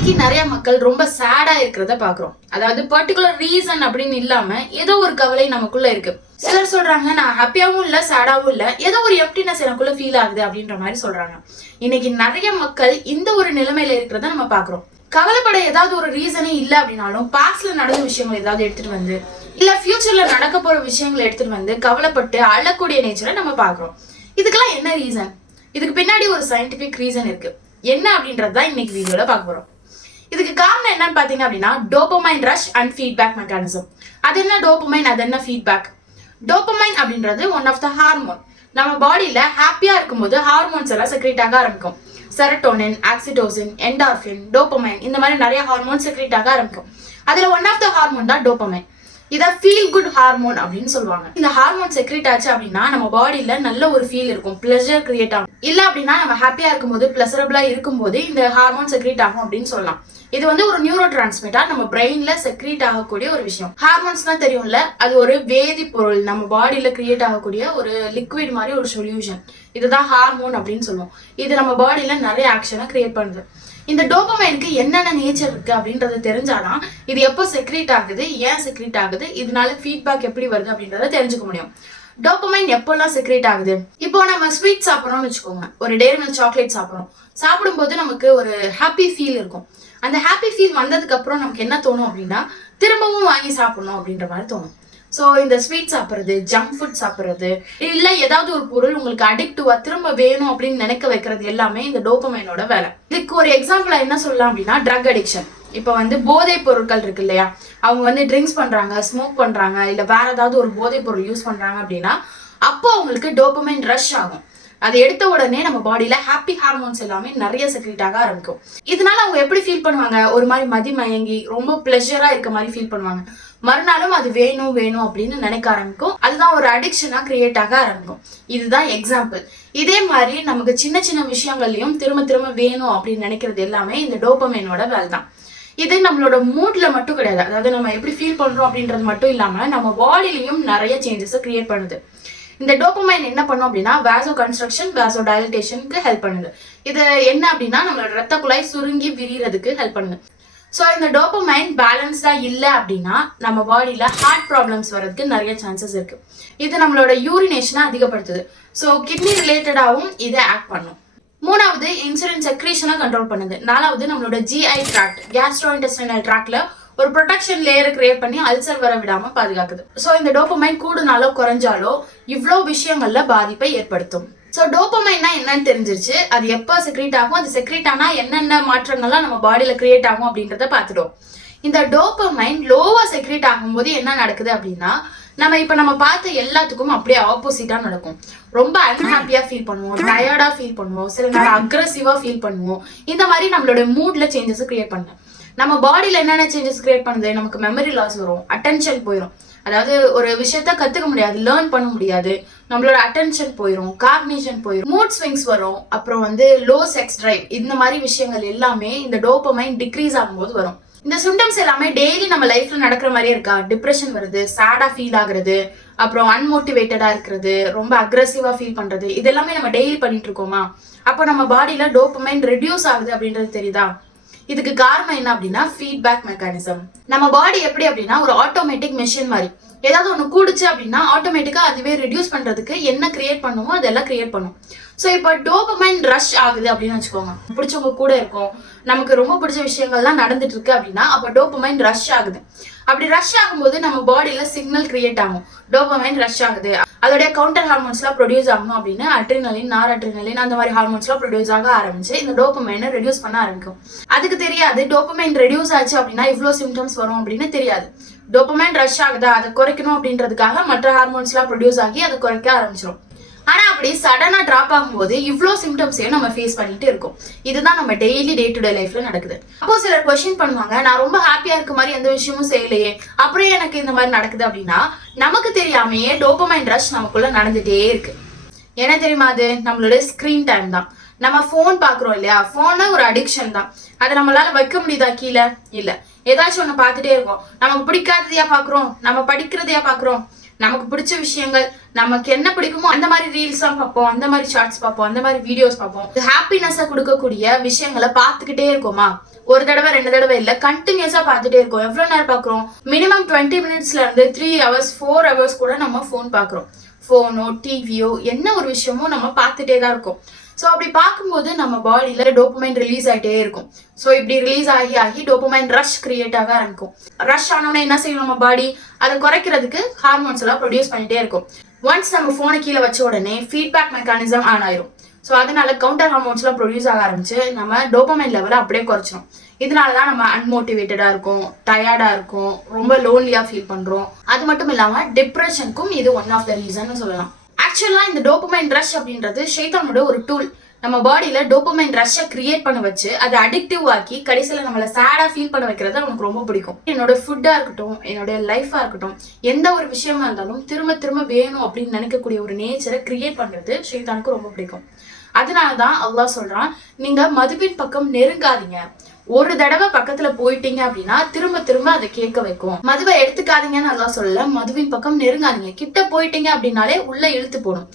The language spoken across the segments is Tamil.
இன்னைக்கு நிறைய மக்கள் ரொம்ப சேடா இருக்கிறத பாக்குறோம். அதாவது பர்டிகுலர் ரீசன் அப்படின்னு இல்லாம ஏதோ ஒரு கவலை நமக்குள்ள இருக்கு. சிலர் சொல்றாங்க நான் ஹாப்பியாவும் இல்ல சேடாவும் இல்ல. ஏதோ ஒரு எம்டினஸ் எனக்குள்ள ஃபீல் ஆகுது அப்படின்ற மாதிரி சொல்றாங்க. இன்னைக்கு நிறைய மக்கள் இந்த ஒரு நிலைமையில இருக்கிறத நம்ம பாக்குறோம். கவலைப்பட ஏதாவது ஒரு ரீசனே இல்ல அப்படின்னாலும் பாஸ்ட்ல நடந்த விஷயங்கள் ஏதாவது எடுத்துட்டு வந்து இல்ல ஃபியூச்சர்ல நடக்க போற விஷயங்களை எடுத்துட்டு வந்து கவலைப்பட்டு அழக்கூடிய நேச்சரை நம்ம பாக்குறோம். இதுக்கெல்லாம் என்ன ரீசன் இதுக்கு பின்னாடி ஒரு சயின்டிபிக் ரீசன் இருக்கு. என்ன அப்படின்றது தான் இன்னைக்கு வீடியோல பார்க்க போறோம். இதுக்கு காரணம் என்னன்னு பார்த்தீங்க அப்படின்னா dopamine rush and feedback mechanism அது என்ன டோபமைன் அது என்ன ஃபீட்பேக் டோபமைன் அப்படின்றது ஒன் ஆஃப் த ஹார்மோன் நம்ம பாடியில ஹாப்பியா இருக்கும்போது ஹார்மோன்ஸ் எல்லாம் செக்ரேட் ஆக ஆரம்பிக்கும். செரட்டோனின் ஆக்சிடோசின் என்டார்ஃபின் டோபமைன் இந்த மாதிரி நிறைய ஹார்மோன் செக்ரேட் ஆக ஆரம்பிக்கும். அதுல ஒன் ஆஃப் த ஹார்மோன் தான் டோபமைன் இதை ஃபீல் குட் ஹார்மோன் அப்படின்னு சொல்லுவாங்க. இந்த ஹார்மோன் செக்ரேட் ஆச்சு அப்படின்னா நம்ம பாடியில நல்ல ஒரு ஃபீல் இருக்கும். பிளஷர் கிரியேட் ஆகும். இல்ல அப்படின்னா நம்ம ஹாப்பியா இருக்கும்போது பிளசரபிளா இருக்கும்போது இந்த ஹார்மோன் செக்ரேட் ஆகும் அப்படின்னு சொல்லலாம். இது வந்து ஒரு நியூரோ டிரான்ஸ்மிட்டா நம்ம பிரெயின்ல செக்ரீட் ஆகக்கூடிய ஒரு விஷயம். ஹார்மோன்ஸ் தான் தெரியும்ல அது ஒரு வேதிப்பொருள். நம்ம பாடியில கிரியேட் ஆகக்கூடிய ஒரு லிக்விட் மாதிரி ஒரு சொல்யூஷன் இதுதான் ஹார்மோன் அப்படின்னு சொல்லுவோம். இது நம்ம பாடியில நிறைய ஆக்ஷனை கிரியேட் பண்ணுது. இந்த டோபமைனுக்கு என்னென்ன நேச்சர் இருக்கு அப்படின்றது தெரிஞ்சாதான் இது எப்போ செக்ரீட் ஆகுது ஏன் செக்ரீட் ஆகுது இதனால ஃபீட்பேக் எப்படி வருது அப்படின்றத தெரிஞ்சுக்க முடியும். டோபமைன் எப்போல்லாம் செக்ரேட் ஆகுது? இப்போ நம்ம ஸ்வீட் சாப்பிட்றோம்னு வச்சுக்கோங்க. ஒரு டேரி மில்க் சாக்லேட் சாப்பிட்றோம். சாப்பிடும்போது நமக்கு ஒரு ஹாப்பி ஃபீல் இருக்கும். அந்த ஹாப்பி ஃபீல் வந்ததுக்கு அப்புறம் நமக்கு என்ன தோணும் அப்படின்னா திரும்பவும் வாங்கி சாப்பிடணும் அப்படின்ற மாதிரி தோணும். ஸோ இந்த ஸ்வீட் சாப்பிட்றது ஜங்க் ஃபுட் சாப்பிட்றது இல்லை ஏதாவது ஒரு பொருள் உங்களுக்கு அடிக்டிவா திரும்ப வேணும் அப்படின்னு நினைக்க வைக்கிறது எல்லாமே இந்த டோபமைனோட வேலை. இதுக்கு ஒரு எக்ஸாம்பிள் என்ன சொல்லலாம் அப்படின்னா ட்ரக் அடிக்ஷன் இப்போ வந்து போதைப் பொருட்கள் இருக்கு இல்லையா? அவங்க வந்து ட்ரிங்க்ஸ் பண்றாங்க ஸ்மோக் பண்றாங்க இல்லை வேற ஏதாவது ஒரு போதைப் பொருள் யூஸ் பண்றாங்க அப்படின்னா அப்போ அவங்களுக்கு டோபமைன் ரஷ் ஆகும். அதை எடுத்த உடனே நம்ம பாடியில ஹாப்பி ஹார்மோன்ஸ் எல்லாமே நிறைய செக்ரேட் ஆக ஆரம்பிக்கும். இதனால அவங்க எப்படி ஃபீல் பண்ணுவாங்க? ஒரு மாதிரி மதி மயங்கி ரொம்ப பிளஷரா இருக்க மாதிரி ஃபீல் பண்ணுவாங்க. மறுநாளும் அது வேணும் வேணும் அப்படின்னு நினைக்க ஆரம்பிக்கும். அதுதான் ஒரு அடிக்ஷனா கிரியேட் ஆக ஆரம்பிக்கும். இதுதான் எக்ஸாம்பிள் இதே மாதிரி நமக்கு சின்ன சின்ன விஷயங்கள்லயும் திரும்ப திரும்ப வேணும் அப்படின்னு நினைக்கிறது எல்லாமே இந்த டோபமைனோட வேலை தான் இது நம்மளோட மூட்ல மட்டும் கிடையாது. அதாவது நம்ம எப்படி ஃபீல் பண்றோம் அப்படின்றது மட்டும் இல்லாம நம்ம பாடிலையும் நிறைய சேஞ்சஸை கிரியேட் பண்ணுது. இந்த டோபமைன் என்ன பண்ணும் அப்படின்னா வேசோ கன்ஸ்ட்ரக்ஷன் வேசோ டைலட்டேஷனுக்கு ஹெல்ப் பண்ணுது. இது என்ன அப்படின்னா நம்மளோட ரத்த குழாய் சுருங்கி விரியறதுக்கு ஹெல்ப் பண்ணுது. ஸோ இந்த டோபமைன் பேலன்ஸ்டாக இல்லை அப்படின்னா நம்ம பாடியில் ஹார்ட் ப்ராப்ளம்ஸ் வர்றதுக்கு நிறைய சான்சஸ் இருக்குது இது நம்மளோட யூரினேஷனை அதிகப்படுத்துது. ஸோ கிட்னி ரிலேட்டடாகவும் இதை ஆக்ட் பண்ணும். மூணாவது இன்சுலின் செக்ரேஷனை கண்ட்ரோல் பண்ணுது. நாலாவது நம்மளோட ஜிஐ ட்ராக்ட் கேஸ்ட்ரோ இன்டெஸ்டினல் ட்ராக்ல ஒரு ப்ரொடெக்ஷன் லேயர் கிரியேட் பண்ணி அல்சர் வர விடாம பாதுகாக்குது. ஸோ இந்த டோப்பமைன் கூடுனாலோ குறைஞ்சாலோ இவ்வளோ விஷயங்கள்ல பாதிப்பை ஏற்படுத்தும். ஸோ டோப்பமைன்னா என்னன்னு தெரிஞ்சிருச்சு. அது எப்போ செக்ரேட் ஆகும்? அது செக்ரேட் ஆனா என்னென்ன மாற்றங்கள்லாம் நம்ம பாடியில கிரியேட் ஆகும் அப்படின்றத பார்த்துட்டோம். இந்த டோப்பமைன் லோவா செக்ரேட் ஆகும்போது என்ன நடக்குது அப்படின்னா நம்ம இப்ப நம்ம பார்த்த எல்லாத்துக்கும் அப்படியே ஆப்போசிட்டா நடக்கும். ரொம்ப அன்ஹாப்பியா ஃபீல் பண்ணுவோம் டயர்டா ஃபீல் பண்ணுவோம் சில நேரம் அக்ரஸிவா ஃபீல் பண்ணுவோம். இந்த மாதிரி நம்மளோட மூட்ல சேஞ்சஸ் கிரியேட் பண்ணும். நம்ம பாடியில என்னென்ன சேஞ்சஸ் கிரியேட் பண்ணுது? நமக்கு மெமரி லாஸ் வரும் அட்டென்ஷன் போயிடும் அதாவது ஒரு விஷயத்த கத்துக்க முடியாது லேர்ன் பண்ண முடியாது. நம்மளோட அட்டென்ஷன் போயிடும் காக்னிஷன் போயிடும் மூட் ஸ்விங்ஸ் வரும். அப்புறம் வந்து லோ செக்ஸ் டிரைவ் இந்த மாதிரி விஷயங்கள் எல்லாமே இந்த டோப்பமைன் டிக்ரீஸ் ஆகும்போது வரும். இந்த சிம்டம்ஸ் எல்லாமே டெய்லி நம்ம லைஃப்ல நடக்கிற மாதிரியே இருக்கா? டிப்ரெஷன் வருது சேடா ஃபீல் ஆகுறது அப்புறம் அன்மோட்டிவேட்டடா இருக்கிறது ரொம்ப அக்ரஸிவா ஃபீல் பண்றது இது எல்லாமே நம்ம டெய்லி பண்ணிட்டு இருக்கோமா? அப்போ நம்ம பாடியில டோப்பமைன் ரெடியூஸ் ஆகுது அப்படின்றது தெரியுதா? இதுக்கு காரணம் என்ன அப்படின்னா ஃபீட்பேக் மெக்கானிசம் நம்ம பாடி எப்படி அப்படின்னா ஒரு ஆட்டோமேட்டிக் மெஷின் மாதிரி. ஏதாவது ஒன்று கூடுச்சு அப்படின்னா ஆட்டோமேட்டிக்கா அதுவே ரெடியூஸ் பண்ணுறதுக்கு என்ன கிரியேட் பண்ணுமோ அதெல்லாம் கிரியேட் பண்ணும். ஸோ இப்போ டோபமைன் ரஷ் ஆகுது அப்படின்னு வச்சுக்கோங்க. பிடிச்சவங்க கூட இருக்கும். நமக்கு ரொம்ப பிடிச்ச விஷயங்கள்லாம் நடந்துட்டு இருக்கு அப்படின்னா அப்போ டோபமைன் ரஷ் ஆகுது. அப்படி ரஷ் ஆகும்போது நம்ம பாடியில சிக்னல் கிரியேட் ஆகும். டோபமைன் ரஷ் ஆகுது. அதோடைய கவுண்டர் ஹார்மோன்ஸ்லாம் ப்ரொடியூஸ் ஆகும் அப்படின்னு அட்ரினலின் நார் அட்ரினலின் அந்த மாதிரி ஹார்மோன்ஸ்லாம் ப்ரொடியூஸ் ஆக ஆரம்பிச்சு இந்த டோபமைனை ரெடியூஸ் பண்ண ஆரம்பிக்கும். அதுக்கு தெரியாது டோபமைன் ரெடியூஸ் ஆச்சு அப்படின்னா இவ்வளோ சிம்டம்ஸ் வரும் அப்படின்னு தெரியாது. டோபமைன் ரஷ் ஆகுதா? அதை குறைக்கணும் அப்படின்றதுக்காக மற்ற ஹார்மோன்ஸ்லாம் ப்ரொடியூஸ் ஆகி அதை குறைக்க ஆரம்பிச்சிடும் ஆனா அப்படி சடனா டிராப் ஆகும்போது இவ்வளோ சிம்டம்ஸையும் நம்ம ஃபேஸ் பண்ணிட்டு இருக்கோம். இதுதான் நம்ம டெய்லி டே டு டே லைஃப்ல நடக்குது. அப்போ சிலர் கொஸ்டின் பண்ணுவாங்க நான் ரொம்ப ஹாப்பியா இருக்க மாதிரி எந்த விஷயமும் செய்யலையே. அப்புறம் எனக்கு இந்த மாதிரி நடக்குது அப்படின்னா நமக்கு தெரியாமையே டோபமைன் ரஷ் நமக்குள்ள நடந்துட்டே இருக்கு. என்ன தெரியுமா அது? நம்மளோட ஸ்க்ரீன் டைம் தான். நம்ம ஃபோன் பார்க்குறோம் இல்லையா? ஃபோனை ஒரு அடிக்ஷன் தான். அதை நம்மளால வைக்க முடியுதா கீழே? இல்லை. ஏதாச்சும் ஒண்ணு பார்த்துட்டே இருக்கோம். நமக்கு பிடிக்காததையா பார்க்குறோம். நம்ம படிக்கிறதையா பாக்குறோம் நமக்கு பிடிச்ச விஷயங்கள் நமக்கு என்ன பிடிக்குமோ அந்த மாதிரி ரீல்ஸ் தான் பார்ப்போம் அந்த மாதிரி ஷார்ட்ஸ் பார்ப்போம் அந்த மாதிரி வீடியோஸ் பார்ப்போம். ஹாப்பினஸை கொடுக்கக்கூடிய விஷயங்களை பார்த்துக்கிட்டே இருக்கோமா? ஒரு தடவை ரெண்டு தடவை இல்ல கண்டினியூஸா பார்த்துட்டே இருக்கோம். எவ்வளவு நேரம் பார்க்குறோம்? மினிமம் டுவெண்ட்டி மினிட்ஸ்ல இருந்து த்ரீ ஹவர்ஸ் ஃபோர் ஹவர்ஸ் கூட நம்ம ஃபோன் பார்க்குறோம். ஃபோனோ டிவியோ என்ன ஒரு விஷயமோ நம்ம பார்த்துட்டே தான் இருக்கோம். ஸோ அப்படி பார்க்கும்போது நம்ம பாடியில் டோப்பமைன் ரிலீஸ் ஆகிட்டே இருக்கும். ஸோ இப்படி ரிலீஸ் ஆகி ஆகி டோப்பமைன் ரஷ் கிரியேட் ஆக ஆரம்பிக்கும். ரஷ் ஆனோடனே என்ன செய்யும் நம்ம பாடி அதை குறைக்கிறதுக்கு ஹார்மோன்ஸ் எல்லாம் ப்ரொடியூஸ் பண்ணிட்டே இருக்கும். ஒன்ஸ் நம்ம ஃபோனை கீழே வச்ச உடனே ஃபீட்பேக் மெக்கானிசம் ஆன் ஆயிரும். ஸோ அதனால கவுண்டர் ஹார்மோன்ஸ்லாம் ப்ரொடியூஸ் ஆக ஆரம்பிச்சு நம்ம டோப்பமைன் லெவலை அப்படியே குறைச்சிரும். இதனால தான் நம்ம அன்மோட்டிவேட்டடாக இருக்கும் டயர்டாக இருக்கும் ரொம்ப லோன்லியாக ஃபீல் பண்ணுறோம் அது மட்டும் இல்லாமல் டிப்ரெஷனுக்கும் இது ஒன் ஆஃப் த ரீசன் சொல்லலாம். ஆக்சுவலாக இந்த டோப்பமைன் ரஷ் அப்படின்றது ஷைத்தானோட ஒரு டூல் நம்ம பாடியில் டோப்பமைன் ரஷ்ஷை கிரியேட் பண்ண வச்சு அதை அடிக்டிவ் ஆக்கி கடைசியில் நம்மளை சேடாக ஃபீல் பண்ண வைக்கிறது அவனுக்கு ரொம்ப பிடிக்கும். என்னோட ஃபுட்டாக இருக்கட்டும் என்னோட லைஃபாக இருக்கட்டும் எந்த ஒரு விஷயமா இருந்தாலும் திரும்ப திரும்ப வேணும் அப்படின்னு நினைக்கக்கூடிய ஒரு நேச்சரை கிரியேட் பண்ணுறது ஷைத்தானுக்கு ரொம்ப பிடிக்கும். அதனால தான் அல்லாஹ் சொல்றான் நீங்க மதுவின் பக்கம் நெருங்காதீங்க. ஒரு தடவை பக்கத்துல போயிட்டீங்க அப்படின்னா திரும்ப திரும்ப அதை கேட்க வைக்கும். மதுவை எடுத்துக்காதீங்கன்னு நல்லா சொல்லல மதுவின் பக்கம் நெருங்காதீங்க. கிட்ட போயிட்டீங்க அப்படின்னாலே உள்ள இழுத்து போடும்.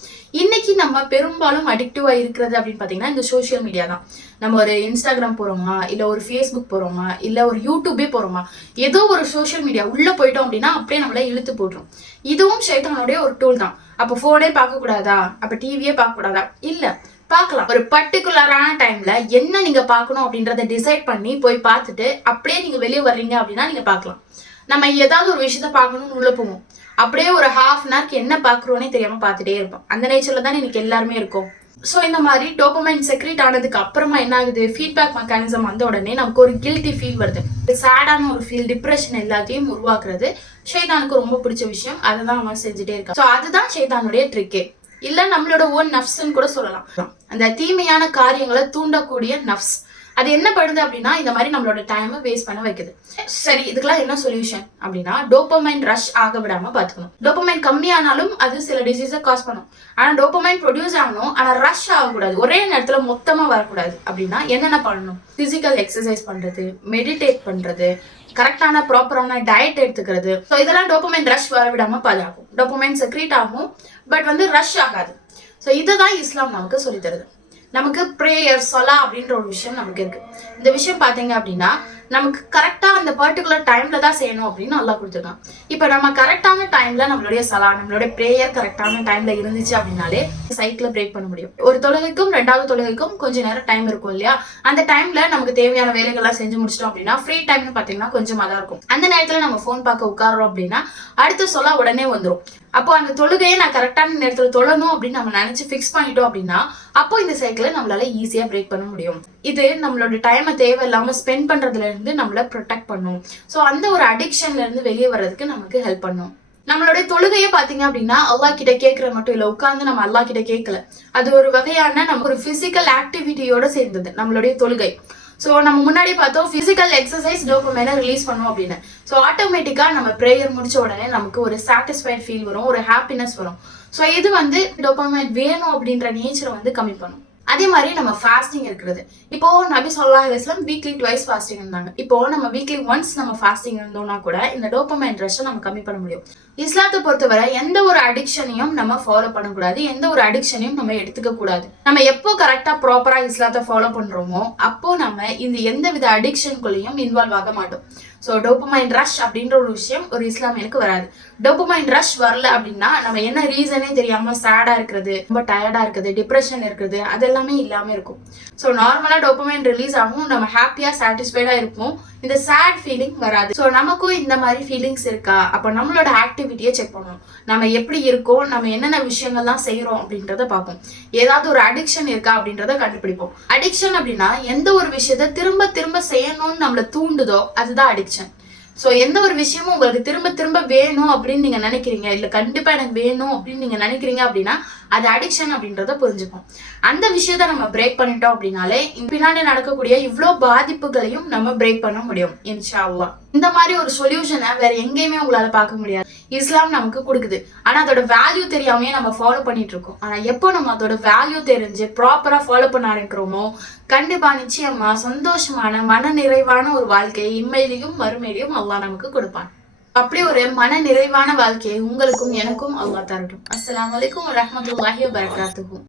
இன்னைக்கு நம்ம பெரும்பாலும் அடிக்டிவா இருக்கிறது அப்படின்னு பாத்தீங்கன்னா இந்த சோஷியல் மீடியா தான். நம்ம ஒரு இன்ஸ்டாகிராம் போறோமா இல்ல ஒரு ஃபேஸ்புக் போறோமா இல்ல ஒரு யூடியூபே போறோமா ஏதோ ஒரு சோஷியல் மீடியா உள்ள போயிட்டோம் அப்படின்னா அப்படியே நம்மள இழுத்து போட்டுரும். இதுவும் சைத்தானுடைய ஒரு டூல் தான். அப்ப போனே பார்க்க கூடாதா அப்ப டிவியே பார்க்க கூடாதா இல்ல பார்க்கலாம். ஒரு பர்டிகுலரான டைம்ல என்ன நீங்க பார்க்கணும் அப்படின்றத டிசைட் பண்ணி போய் பார்த்துட்டு அப்படியே நீங்க வெளியே வர்றீங்க அப்படின்னா நீங்க பார்க்கலாம். நம்ம ஏதாவது ஒரு விஷயத்த பார்க்கணும்னு உள்ள போவோம். அப்படியே ஒரு ஹாஃப் அன் ஹவர்க்கு என்ன பார்க்குறோன்னே தெரியாம பார்த்துட்டே இருப்போம். அந்த நேச்சர்ல தான் இன்னைக்கு எல்லாருமே இருக்கும். ஸோ இந்த மாதிரி டோப்பமைன் செக்ரேட் ஆனதுக்கு அப்புறமா என்ன ஆகுது ஃபீட்பேக் மெக்கானிசம் வந்த உடனே நமக்கு ஒரு கில்ட்டி ஃபீல் வருது. சேடான ஒரு ஃபீல் டிப்ரெஷன் எல்லாத்தையும் உருவாக்குறது. ஷேதானுக்கு ரொம்ப பிடிச்ச விஷயம். அதை தான் அவன் செஞ்சுட்டே இருக்கான். ஸோ அதுதான் ஷேதானுடைய ட்ரிக்கே இல்லை நம்மளோட ஓன் நஃப்ஸ்ன்னு கூட சொல்லலாம். அந்த தீமையான காரியங்களை தூண்டக்கூடிய நஃப்ஸ் அது என்ன பண்ணுது அப்படின்னா இந்த மாதிரி நம்மளோட டைமை வேஸ்ட் பண்ண வைக்குது. சரி இதுக்கெல்லாம் என்ன சொல்யூஷன் அப்படின்னா டோப்பமைன் ரஷ் ஆக விடாம பாத்துக்கணும். டோப்பமைன் கம்மியானாலும் அது சில டிசீஸை காஸ் பண்ணும். ஆனா டோப்பமைன் ப்ரொடியூஸ் ஆகணும் ஆனா ரஷ் ஆகக்கூடாது. ஒரே நேரத்துல மொத்தமா வரக்கூடாது. அப்படின்னா என்னென்ன பண்ணணும்? பிசிக்கல் எக்ஸசைஸ் பண்றது மெடிடேட் பண்றது கரெக்டான ப்ராப்பரான டயட் எடுத்துக்கிறது. ஸோ இதெல்லாம் டோப்பமைன் ரஷ் வர விடாம பாதுகாக்கும். டோப்பமைன் செக்ரீட் ஆகும் பட் வந்து ரஷ் ஆகாது. ஸோ இதை தான் இஸ்லாம் நமக்கு சொல்லி தருது நமக்கு ப்ரேயர் சொலா அப்படின்ற ஒரு விஷயம் நமக்கு இருக்கு. இந்த விஷயம் பார்த்தீங்க அப்படின்னா நமக்கு கரெக்டாக அந்த பர்டிகுலர் டைம்ல தான் செய்யணும் அப்படின்னு நல்லா கொடுத்துருக்கான். இப்போ நம்ம கரெக்டான டைம்ல நம்மளுடைய சலா நம்மளுடைய ப்ரேயர் கரெக்டான டைம்ல இருந்துச்சு அப்படின்னாலே சைக்கிளை பிரேக் பண்ண முடியும். ஒரு தொழுகைக்கும் ரெண்டாவது தொழுகைக்கும் கொஞ்ச நேரம் டைம் இருக்கும் இல்லையா? அந்த டைம்ல நமக்கு தேவையான வேலைகள்லாம் செஞ்சு முடிச்சிட்டோம் அப்படின்னா ஃப்ரீ டைம்னு பார்த்தீங்கன்னா கொஞ்சமாக தான் இருக்கும். அந்த நேரத்தில் நம்ம ஃபோன் பார்க்க உட்காரோம் அப்படின்னா அடுத்த சொலா உடனே வந்துடும் அப்போ அந்த தொழுகையை நான் கரெக்டான நேரத்தில் தொழணும் அப்படின்னு நம்ம நினைச்சு ஃபிக்ஸ் பண்ணிட்டோம் அப்படின்னா அப்போ இந்த சைக்கிளை நம்மளால ஈஸியாக பிரேக் பண்ண முடியும். இது நம்மளோட டைமை தேவையில்லாமல் ஸ்பெண்ட் பண்ணுறதுல இருந்து நம்மளை ப்ரொடெக்ட் பண்ணும். ஸோ அந்த ஒரு அடிக்ஷன்ல இருந்து வெளியே வர்றதுக்கு நமக்கு ஹெல்ப் பண்ணும். நம்மளுடைய தொழுகையை பார்த்தீங்க அப்படின்னா அல்லா கிட்ட கேட்கற மட்டும் இல்லை உட்காந்து நம்ம அல்லா கிட்ட கேட்கல. அது ஒரு வகையான நம்ம ஒரு பிசிக்கல் ஆக்டிவிட்டியோட சேர்ந்தது நம்மளுடைய தொழுகை. ஸோ நம்ம முன்னாடி பார்த்தோம் ஃபிசிக்கல் எக்ஸசைஸ் டோபமைனை ரிலீஸ் பண்ணோம் அப்படின்னு. ஸோ ஆட்டோமேட்டிக்காக நம்ம ப்ரேயர் முடிச்ச உடனே நமக்கு ஒரு சாட்டிஸ்ஃபைட் ஃபீல் வரும் ஒரு ஹாப்பினஸ் வரும். ஸோ இது வந்து டோபமைன் வேணும் அப்படின்ற நேச்சரை வந்து கம்மி பண்ணும். அதே மாதிரி நம்ம ஃபாஸ்டிங் இருக்கிறது. இப்போ நபி சொல்லா அலிஸ்லாம் வீக்லி டுவைஸ் ஃபாஸ்டிங் இருந்தாங்க. இப்போ நம்ம வீக்லி ஒன்ஸ் நம்ம ஃபாஸ்டிங் இருந்தோம்னா கூட இந்த டோப்பமைன் ரஷ்ஷை நம்ம கம்மி பண்ண முடியும். இஸ்லாத்தை பொறுத்தவரை எந்த ஒரு அடிக்ஷனையும் நம்ம ஃபாலோ பண்ணக்கூடாது. எந்த ஒரு அடிக்ஷனையும் நம்ம எடுத்துக்க கூடாது நம்ம எப்போ கரெக்டா ப்ராப்பரா இஸ்லாத்தை ஃபாலோ பண்றோமோ அப்போ நம்ம இந்த எந்த வித அடிக்ஷனுக்குள்ளேயும் இன்வால்வ் ஆக மாட்டோம். ஸோ டோப்பமைன் ரஷ் அப்படின்ற ஒரு விஷயம் ஒரு இஸ்லாமியனுக்கு வராது. டோப்பமைன் ரஷ் வரல அப்படின்னா நம்ம என்ன ரீசனே தெரியாம சேடா இருக்கிறது ரொம்ப டயர்டா இருக்குது டிப்ரெஷன் இருக்குது அதெல்லாமே இல்லாம இருக்கும். ஸோ நார்மலா டோப்பமைன் ரிலீஸ் ஆகும் நம்ம ஹாப்பியா சாட்டிஸ்ஃபைடா இருப்போம். இந்த சேட் ஃபீலிங் வராது. ஸோ நமக்கும் இந்த மாதிரி ஃபீலிங்ஸ் இருக்கா? அப்போ நம்மளோட ஆக்டிவிட்டியை செக் பண்ணணும். நம்ம எப்படி இருக்கோம்? நம்ம என்னென்ன விஷயங்கள்லாம் செய்யறோம் அப்படின்றத பார்ப்போம். ஏதாவது ஒரு அடிக்ஷன் இருக்கா அப்படின்றத கண்டுபிடிப்போம். அடிக்ஷன் அப்படின்னா எந்த ஒரு விஷயத்த திரும்ப திரும்ப செய்யணும்னு நம்மளை தூண்டுதோ அதுதான் அடிக்ஷன் ஸோ எந்த ஒரு விஷயமும் உங்களுக்கு திரும்ப திரும்ப வேணும் அப்படின்னு நீங்க நினைக்கிறீங்க. இல்ல கண்டிப்பா எனக்கு வேணும் அப்படின்னு நீங்க நினைக்கிறீங்க அப்படின்னா அது அடிக்ஷன் அப்படின்றத புரிஞ்சுக்கும் அந்த விஷயத்த நம்ம பிரேக் பண்ணிட்டோம் அப்படின்னாலே பின்னாடி நடக்கக்கூடிய இவ்வளோ பாதிப்புகளையும் நம்ம பிரேக் பண்ண முடியும் இன்ஷா இந்த மாதிரி ஒரு சொல்யூஷனை வேற எங்கேயுமே உங்களால பார்க்க முடியாது. இஸ்லாம் நமக்கு கொடுக்குது. ஆனா அதோட வேல்யூ தெரியாமையே நம்ம ஃபாலோ பண்ணிட்டு இருக்கோம். ஆனா எப்போ நம்ம அதோட வேல்யூ தெரிஞ்சு ப்ராப்பரா ஃபாலோ பண்ண ஆரம்பிக்கிறோமோ கண்டிப்பா நிச்சயமா சந்தோஷமான மன நிறைவான ஒரு வாழ்க்கையை இம்மையிலையும் மறுமையிலையும் அல்லாஹ் நமக்கு கொடுப்பான். அப்படி ஒரு மன நிறைவான வாழ்க்கையை உங்களுக்கும் எனக்கும் அல்லாஹ் தரட்டும். அஸ்லாம் வலைக்கும் வரஹ்மத்துல்லாஹி வரகாத்துக்கும்